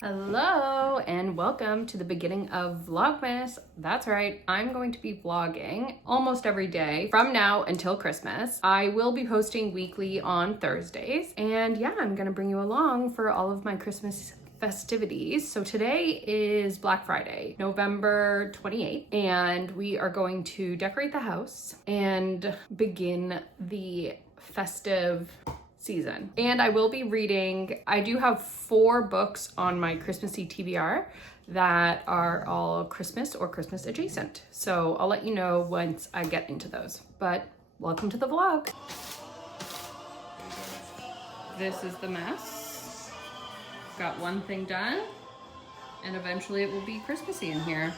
Hello and welcome to the beginning of Vlogmas. That's right, I'm going to be vlogging almost every day from now until Christmas. I will be posting weekly on Thursdays, and yeah, I'm gonna bring you along for all of my Christmas festivities. So today is Black Friday, November 28th, and we are going to decorate the house and begin the festive season. And I will be reading, I do have 4 books on my Christmassy TBR that are all Christmas or Christmas adjacent. So I'll let you know once I get into those. But welcome to the vlog. This is the mess. Got one thing done, and eventually it will be Christmassy in here.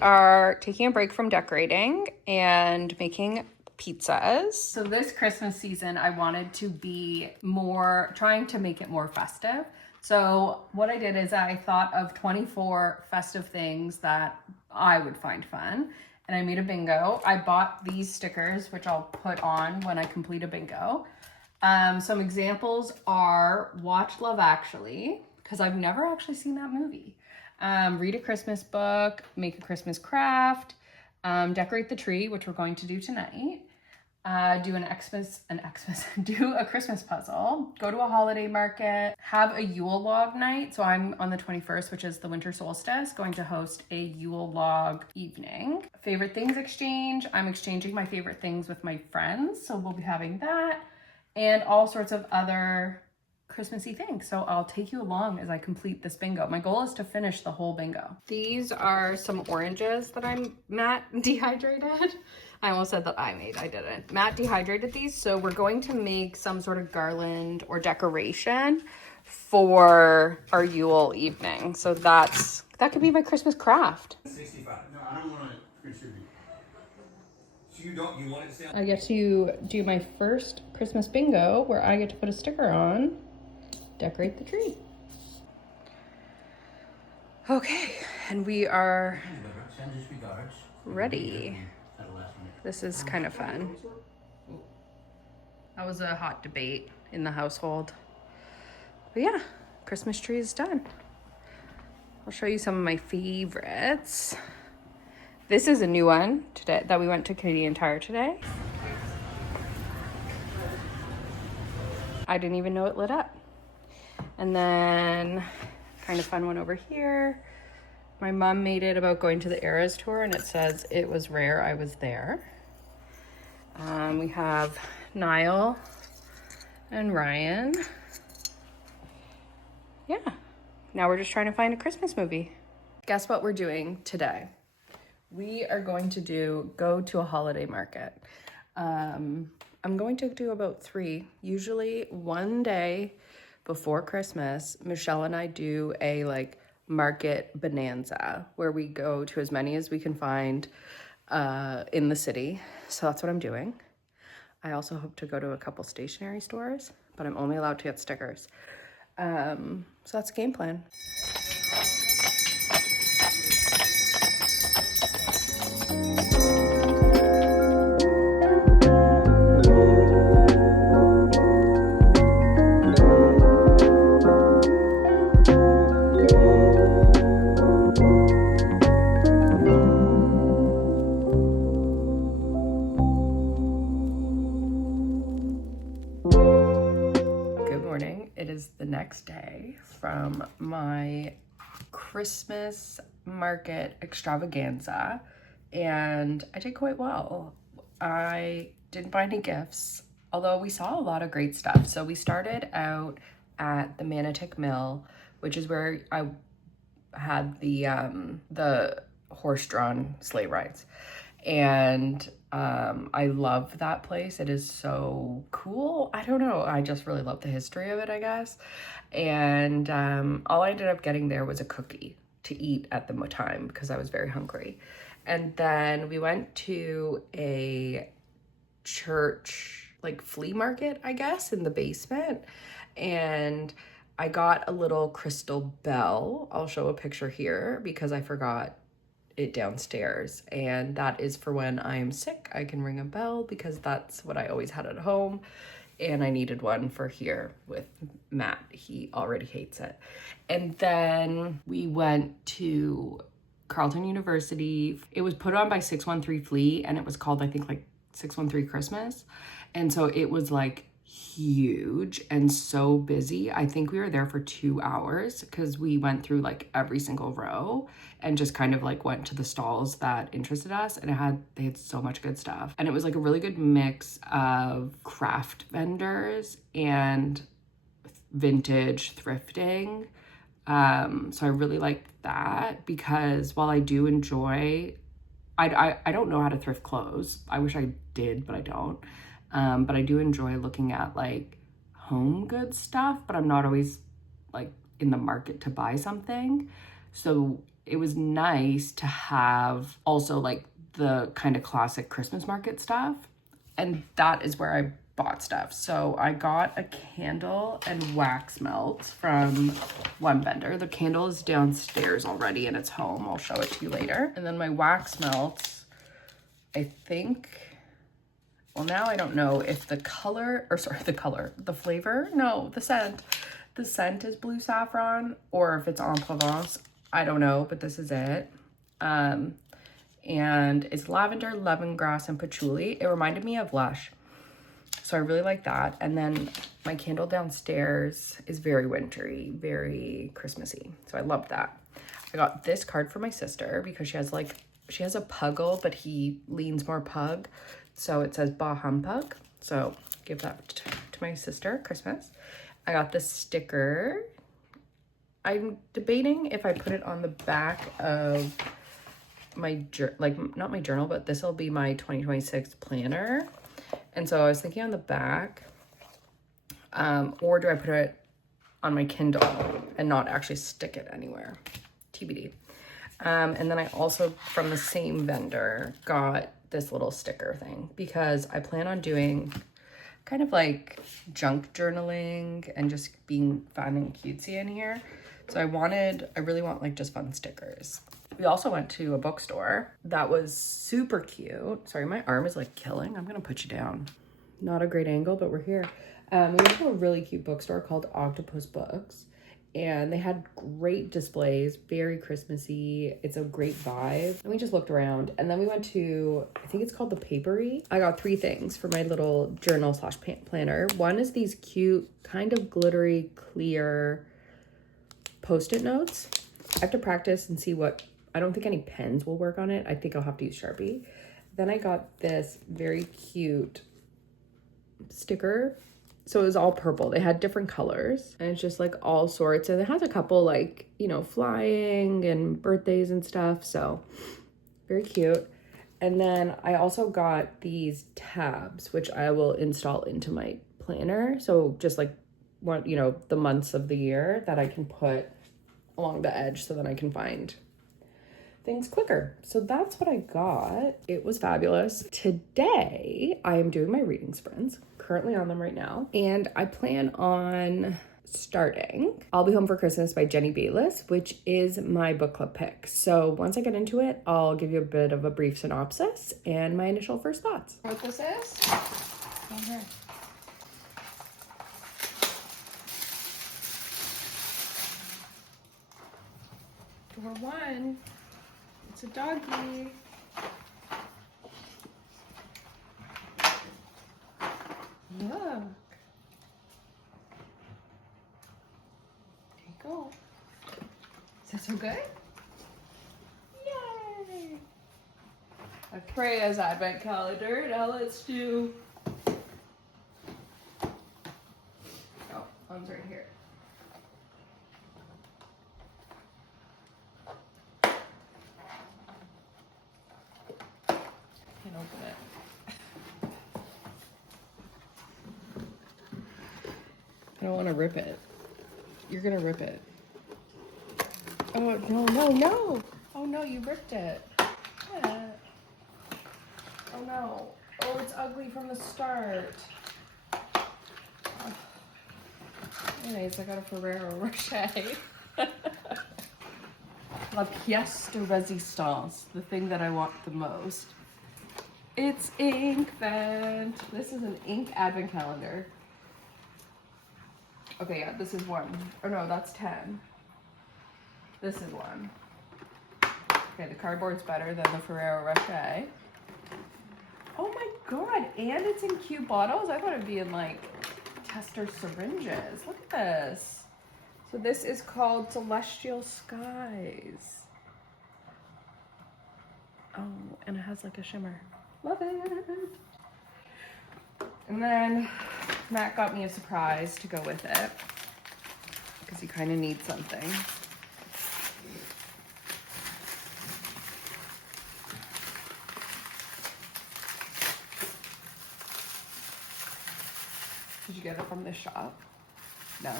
Are taking a break from decorating and making pizzas. So this Christmas season, I wanted to be trying to make it more festive. So what I did is I thought of 24 festive things that I would find fun, and I made a bingo. I bought these stickers, which I'll put on when I complete a bingo. Some examples are watch Love Actually, because I've never actually seen that movie. Read a Christmas book, make a Christmas craft, decorate the tree, which we're going to do tonight, do do a Christmas puzzle, go to a holiday market, have a Yule log night. So I'm on the 21st, which is the winter solstice, going to host a Yule log evening. Favorite things exchange. I'm exchanging my favorite things with my friends, so we'll be having that, and all sorts of other Christmassy things. So I'll take you along as I complete this bingo. My goal is to finish the whole bingo. These are some oranges that Matt dehydrated. I almost said that I made, I didn't. Matt dehydrated these, so we're going to make some sort of garland or decoration for our Yule evening. So that could be my Christmas craft. 65. No, I don't want to contribute. So you want it to stay on? I get to do my first Christmas bingo where I get to put a sticker on, decorate the tree. Okay, and we are ready. This is kind of fun. That was a hot debate in the household. But yeah, Christmas tree is done. I'll show you some of my favorites. This is a new one today that we went to Canadian Tire today. I didn't even know it lit up. And then kind of fun one over here. My mom made it about going to the Eras tour, and it says it was rare I was there. We have Niall and Ryan. Yeah, now we're just trying to find a Christmas movie. Guess what we're doing today? We are going to go to a holiday market. I'm going to do about 3, usually one day before Christmas. Michelle and I do a market bonanza where we go to as many as we can find in the city. So that's what I'm doing. I also hope to go to a couple stationery stores, but I'm only allowed to get stickers. So that's the game plan. It is the next day from my Christmas market extravaganza, and I did quite well. I didn't buy any gifts, although we saw a lot of great stuff. So we started out at the Manotick Mill, which is where I had the horse-drawn sleigh rides. And I love that place. It is so cool. I don't know. I just really love the history of it, I guess. And all I ended up getting there was a cookie to eat at the time because I was very hungry. And then we went to a church, like flea market, I guess, in the basement. And I got a little crystal bell. I'll show a picture here because I forgot it downstairs, and that is for when I am sick. I can ring a bell because that's what I always had at home, and I needed one for here with Matt. He already hates it. And then we went to Carleton University. It was put on by 613 Flea, and it was called, I think, like 613 Christmas. And so it was like huge and so busy. I think we were there for 2 hours because we went through like every single row and just kind of like went to the stalls that interested us, and they had so much good stuff. And it was like a really good mix of craft vendors and vintage thrifting. So I really liked that because while I do enjoy, I don't know how to thrift clothes. I wish I did, but I don't. But I do enjoy looking at like home goods stuff, but I'm not always like in the market to buy something. So it was nice to have also like the kind of classic Christmas market stuff. And that is where I bought stuff. So I got a candle and wax melt from one vendor. The candle is downstairs already and it's home. I'll show it to you later. And then my wax melts, I think, well, now I don't know if the flavor, no, the scent is blue saffron or if it's en Provence. I don't know, but this is it. And it's lavender, lemongrass, and patchouli. It reminded me of Lush. So I really like that. And then my candle downstairs is very wintry, very Christmassy. So I love that. I got this card for my sister because she has a puggle, but he leans more pug. So it says Bah Humpug. So give that to my sister, Christmas. I got this sticker. I'm debating if I put it on the back of my, not my journal, but this will be my 2026 planner. And so I was thinking on the back, or do I put it on my Kindle and not actually stick it anywhere? TBD. And then I also, from the same vendor, got this little sticker thing because I plan on doing kind of like junk journaling and just being fun and cutesy in here. So I really want like just fun stickers. We also went to a bookstore that was super cute. Sorry, my arm is like killing. I'm gonna put you down. Not a great angle, but we're here. We went to a really cute bookstore called Octopus Books, and they had great displays, very Christmassy. It's a great vibe. And we just looked around, and then we went to, I think it's called the Papery. I got 3 things for my little journal / planner. One is these cute, kind of glittery, clear Post-it notes. I have to practice and see I don't think any pens will work on it. I think I'll have to use Sharpie. Then I got this very cute sticker. So it was all purple. They had different colors and it's just like all sorts. And it has a couple like, flying and birthdays and stuff. So very cute. And then I also got these tabs, which I will install into my planner. So just like the months of the year that I can put along the edge so that I can find things quicker. So that's what I got. It was fabulous. Today, I am doing my reading sprints, currently on them right now, and I plan on starting I'll Be Home for Christmas by Jenny Bayless, which is my book club pick. So once I get into it, I'll give you a bit of a brief synopsis and my initial first thoughts. What this is? Okay. Door 1. It's a doggy. Look. There you go. Is that so good? Yay! I pray as advent calendar. Now let's do. Oh, one's right here. I don't want to rip it. You're gonna rip it. Oh, no, no, no. Oh no, you ripped it. Yeah. Oh no. Oh, it's ugly from the start. Oh. Anyways, I got a Ferrero Rocher. La pièce de résistance, the thing that I want the most. It's ink vent. This is an ink advent calendar. Okay, yeah, this is one. Or no, that's 10. This is one. Okay, the cardboard's better than the Ferrero Rocher. Oh my god, and it's in cute bottles? I thought it'd be in like tester syringes. Look at this. So this is called Celestial Skies. Oh, and it has like a shimmer. Love it. And then Matt got me a surprise to go with it because he kind of needs something. Did you get it from this shop? No.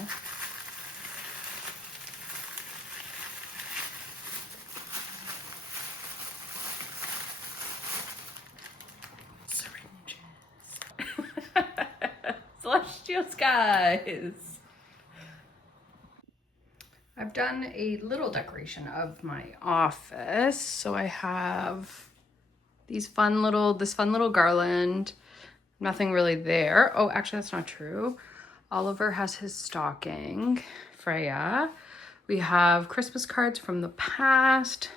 Celestial Skies. I've done a little decoration of my office. So I have this fun little garland. Nothing really there. Oh, actually that's not true. Oliver has his stocking. Freya. We have Christmas cards from the past.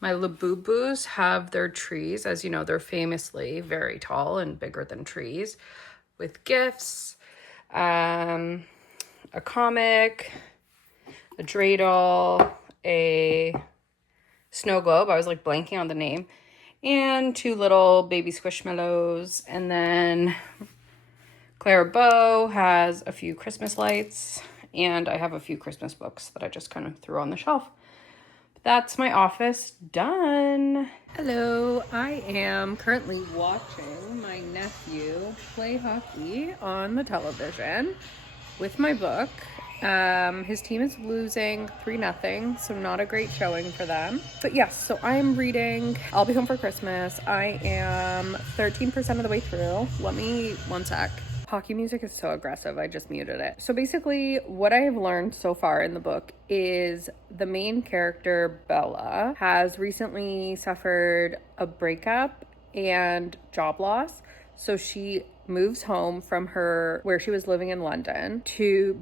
My Labubus have their trees. As you know, they're famously very tall and bigger than trees, with gifts, a comic, a dreidel, a snow globe. I was like blanking on the name. And 2 little baby squishmallows. And then Clara Bow has a few Christmas lights. And I have a few Christmas books that I just kind of threw on the shelf. That's my office done. Hello, I am currently watching my nephew play hockey on the television with my book. His team is losing 3-0, so not a great showing for them. But yes, so I'm reading I'll Be Home for Christmas. I am 13% of the way through. Let me, one sec. Hockey music is so aggressive, I just muted it. So basically, what I have learned so far in the book is the main character, Bella, has recently suffered a breakup and job loss. So she moves home from where she was living in London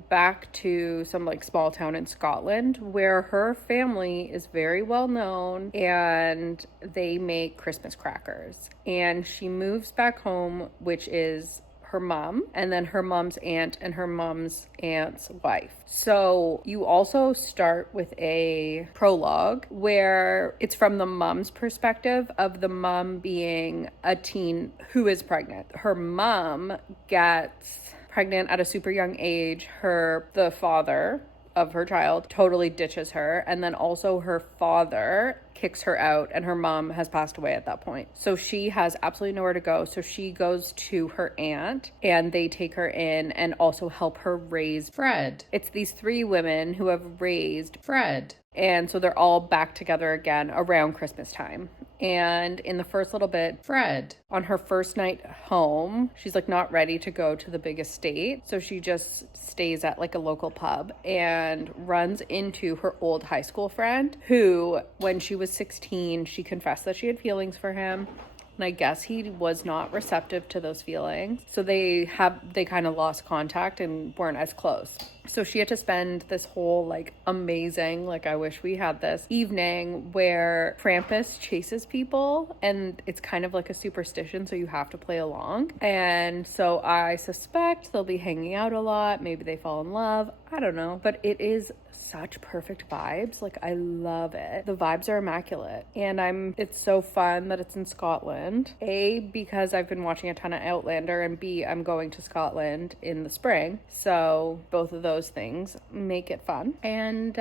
back to some like small town in Scotland where her family is very well known and they make Christmas crackers. And she moves back home, which is her mom and then her mom's aunt and her mom's aunt's wife. So you also start with a prologue where it's from the mom's perspective of the mom being a teen who is pregnant. Her mom gets pregnant at a super young age. The father of her child totally ditches her, and then also her father kicks her out, and her mom has passed away at that point. So she has absolutely nowhere to go. So she goes to her aunt and they take her in and also help her raise Fred. It's these 3 women who have raised Fred. And so they're all back together again around Christmas time. And in the first little bit, Fred, on her first night home, she's like not ready to go to the big estate. So she just stays at like a local pub and runs into her old high school friend who, when she was 16, she confessed that she had feelings for him. And I guess he was not receptive to those feelings. So they kind of lost contact and weren't as close. So she had to spend this whole like amazing, like I wish we had this evening where Krampus chases people, and it's kind of like a superstition, so you have to play along. And so I suspect they'll be hanging out a lot. Maybe they fall in love. I don't know. But it is such perfect vibes. Like I love it. The vibes are immaculate. And it's so fun that it's in Scotland. A, because I've been watching a ton of Outlander, and B, I'm going to Scotland in the spring. So both of those things make it fun. And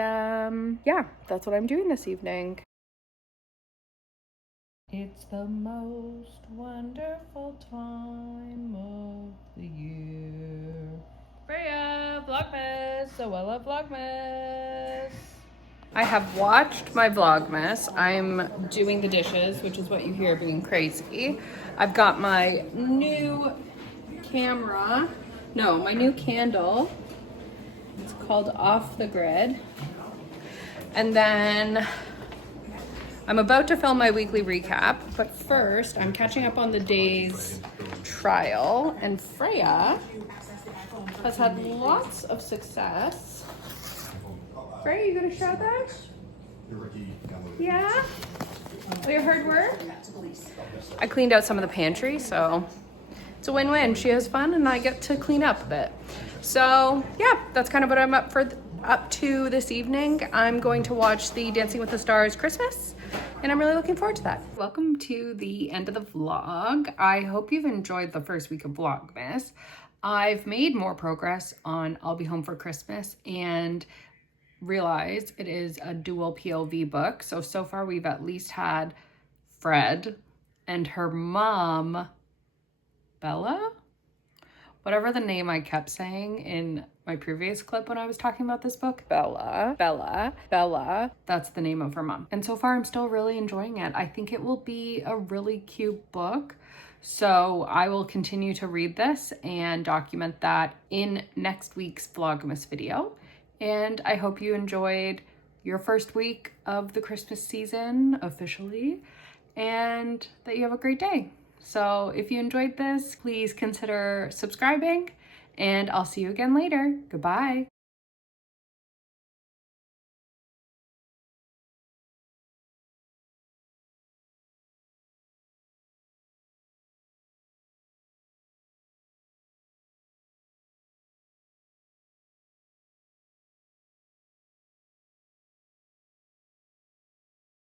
yeah, that's what I'm doing this evening. It's the most wonderful time of the year. Freya, Vlogmas, Zoella Vlogmas. I have watched my Vlogmas. I'm doing the dishes, which is what you hear being crazy. I've got my new camera, no, my new candle. It's called Off the Grid. And then I'm about to film my weekly recap, but first I'm catching up on the day's trial, and Freya has had lots of success. Freya, you gonna show that? Yeah? All your hard work? I cleaned out some of the pantry, so it's a win-win. She has fun and I get to clean up a bit. So yeah, that's kind of what I'm up to this evening. I'm going to watch the Dancing with the Stars Christmas, and I'm really looking forward to that. Welcome to the end of the vlog. I hope you've enjoyed the first week of Vlogmas. I've made more progress on I'll Be Home for Christmas and realized it is a dual POV book. So far we've at least had Fred and her mom, Bella? Whatever the name I kept saying in my previous clip when I was talking about this book. Bella. That's the name of her mom. And so far I'm still really enjoying it. I think it will be a really cute book. So I will continue to read this and document that in next week's Vlogmas video. And I hope you enjoyed your first week of the Christmas season officially, and that you have a great day. So if you enjoyed this, please consider subscribing, and I'll see you again later. Goodbye.